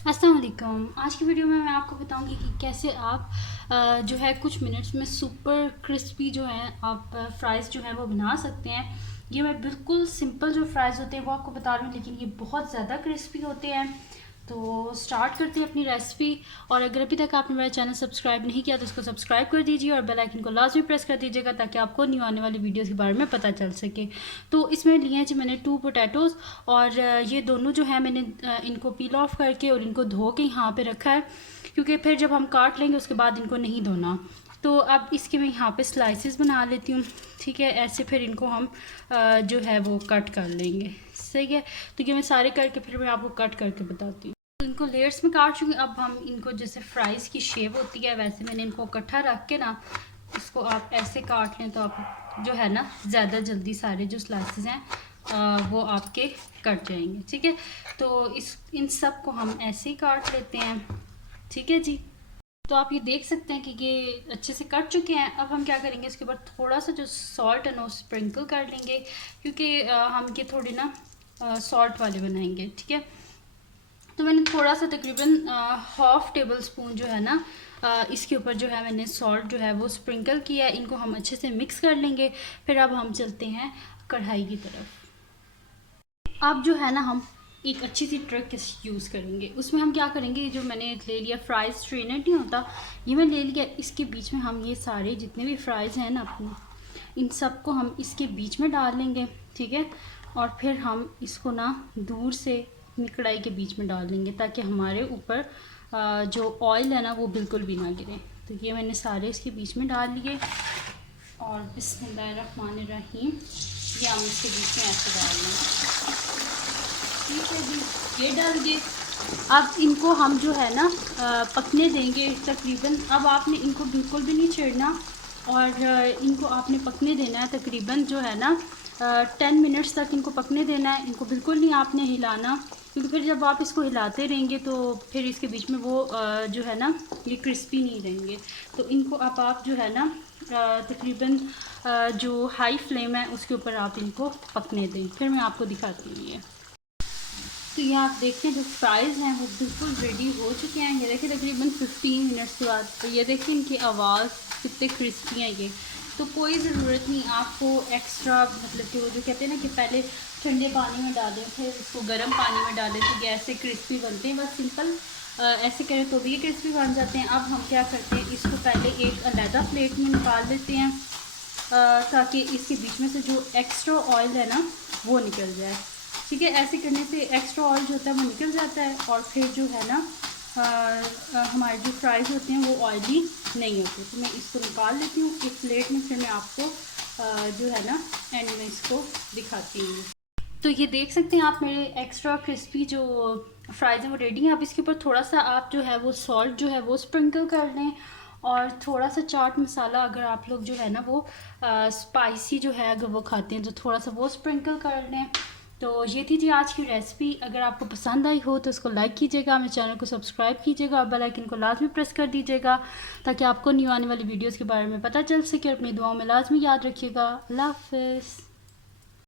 अस्सलाम वालेकुम। आज की वीडियो में मैं आपको बताऊंगी कि कैसे आप जो है कुछ मिनट्स में सुपर क्रिस्पी जो है आप फ्राइज़ जो है वो बना सकते हैं। ये मैं बिल्कुल सिंपल जो फ्राइज़ होते हैं वो आपको बता रही हूँ, लेकिन ये बहुत ज़्यादा क्रिस्पी होते हैं। तो स्टार्ट करते हैं अपनी रेसिपी। और अगर अभी तक आपने मेरा चैनल सब्सक्राइब नहीं किया तो इसको सब्सक्राइब कर दीजिए और बेल आइकन को लाजमी प्रेस कर दीजिएगा ताकि आपको न्यू आने वाली वीडियोस के बारे में पता चल सके। तो इसमें लिए हैं जी मैंने 2 पोटैटोज़ और ये दोनों जो है मैंने इनको पील ऑफ करके और इनको धो के यहाँ पे रखा है, क्योंकि फिर जब हम काट लेंगे उसके बाद इनको नहीं धोना। तो अब इसके मैं यहाँ पे स्लाइसेस बना लेती हूँ, ठीक है। ऐसे फिर इनको हम जो है वो कट कर लेंगे, सही है। तो ये मैं सारे करके फिर मैं आपको कट करके बताती हूँ। तो इनको लेयर्स में काट चुकी। अब हम इनको जैसे फ्राइज़ की शेप होती है वैसे मैंने इनको इकट्ठा रख के ना इसको आप ऐसे काट लें तो आप जो है ना ज़्यादा जल्दी सारे जो स्लाइसेस हैं वो आपके कट जाएंगे, ठीक है। तो इन सब को हम ऐसे ही काट लेते हैं, ठीक है जी। तो आप ये देख सकते हैं कि ये अच्छे से कट चुके हैं। अब हम क्या करेंगे, इसके ऊपर थोड़ा सा जो सॉल्ट है ना वो स्प्रिंकल कर लेंगे, क्योंकि हम ये थोड़े ना सॉल्ट वाले बनाएंगे, ठीक है। तो मैंने थोड़ा सा तकरीबन हाफ़ टेबल स्पून जो है ना इसके ऊपर जो है मैंने सॉल्ट जो है वो स्प्रिंकल किया है। इनको हम अच्छे से मिक्स कर लेंगे। फिर अब हम चलते हैं कढ़ाई की तरफ। अब जो है ना हम एक अच्छी सी ट्रिक यूज़ करेंगे। उसमें हम क्या करेंगे, जो मैंने ले लिया फ्राइज़ स्ट्रेनर नहीं होता, ये मैं ले लिया। इसके बीच में हम ये सारे जितने भी फ्राइज़ हैं ना अपने, इन सब को हम इसके बीच में डाल लेंगे, ठीक है। और फिर हम इसको ना दूर से अपनी कढ़ाई के बीच में डाल लेंगे ताकि हमारे ऊपर जो ऑयल है ना वो बिल्कुल भी ना गिरे। तो ये मैंने सारे इसके बीच में डाल लिए और बिस्मिल्लाहिर्रहमानिर्रहीम ये हम इसके बीच में ऐसे डाल लें, ठीक है जी। ये डाल दिए। अब इनको हम जो है ना पकने देंगे तकरीबन। अब आपने इनको बिल्कुल भी नहीं छेड़ना और इनको आपने पकने देना है तकरीबन जो है ना 10 मिनट्स तक इनको पकने देना है। इनको बिल्कुल नहीं आपने हिलाना, क्योंकि फिर जब आप इसको हिलाते रहेंगे तो फिर इसके बीच में वो जो है ना ये क्रिस्पी नहीं रहेंगे। तो इनको अब आप जो है ना तकरीबन जो हाई फ्लेम है उसके ऊपर आप इनको पकने दें। फिर मैं आपको दिखाती हूँ ये। तो ये आप देखते हैं जो फ्राइज़ हैं वो बिल्कुल रेडी हो चुके हैं। ये देखिए तकरीबन 15 मिनट्स के बाद। तो ये देखिए इनकी आवाज़ कितने क्रिस्पी हैं ये। तो कोई ज़रूरत नहीं आपको एक्स्ट्रा, मतलब कि वो जो कहते हैं ना कि पहले ठंडे पानी में डालें फिर इसको गर्म पानी में डालें तो ये ऐसे क्रिस्पी बनते हैं। बस सिंपल ऐसे करें तो भी ये क्रिस्पी बन जाते हैं। अब हम क्या करते हैं, इसको पहले एक अलहदा प्लेट में निकाल लेते हैं ताकि इसके बीच में से जो एक्स्ट्रा ऑयल है ना वो निकल जाए, ठीक है। ऐसे करने से एक्स्ट्रा ऑयल जो होता है वो निकल जाता है और फिर जो है ना हमारे जो फ्राइज़ होते हैं वो ऑयली नहीं होते। तो मैं इसको निकाल लेती हूँ एक प्लेट में, फिर मैं आपको जो है ना एंड में इसको दिखाती हूँ। तो ये देख सकते हैं आप मेरे एक्स्ट्रा क्रिस्पी जो फ्राइज़ हैं वो रेडी हैं। अब इसके ऊपर थोड़ा सा आप जो है वो सॉल्ट जो है वो स्प्रिंकल कर लें और थोड़ा सा चाट मसाला, अगर आप लोग जो है ना वो स्पाइसी जो है अगर वो खाते हैं तो थोड़ा सा वो स्प्रिंकल कर लें। तो ये थी जी आज की रेसिपी। अगर आपको पसंद आई हो तो इसको लाइक कीजिएगा, मेरे चैनल को सब्सक्राइब कीजिएगा और बेल आइकन को लाजमी प्रेस कर दीजिएगा ताकि आपको न्यू आने वाली वीडियोस के बारे में पता चल सके। और अपनी दुआओं में लाजमी याद रखिएगा। अल्लाह हाफ़िज़।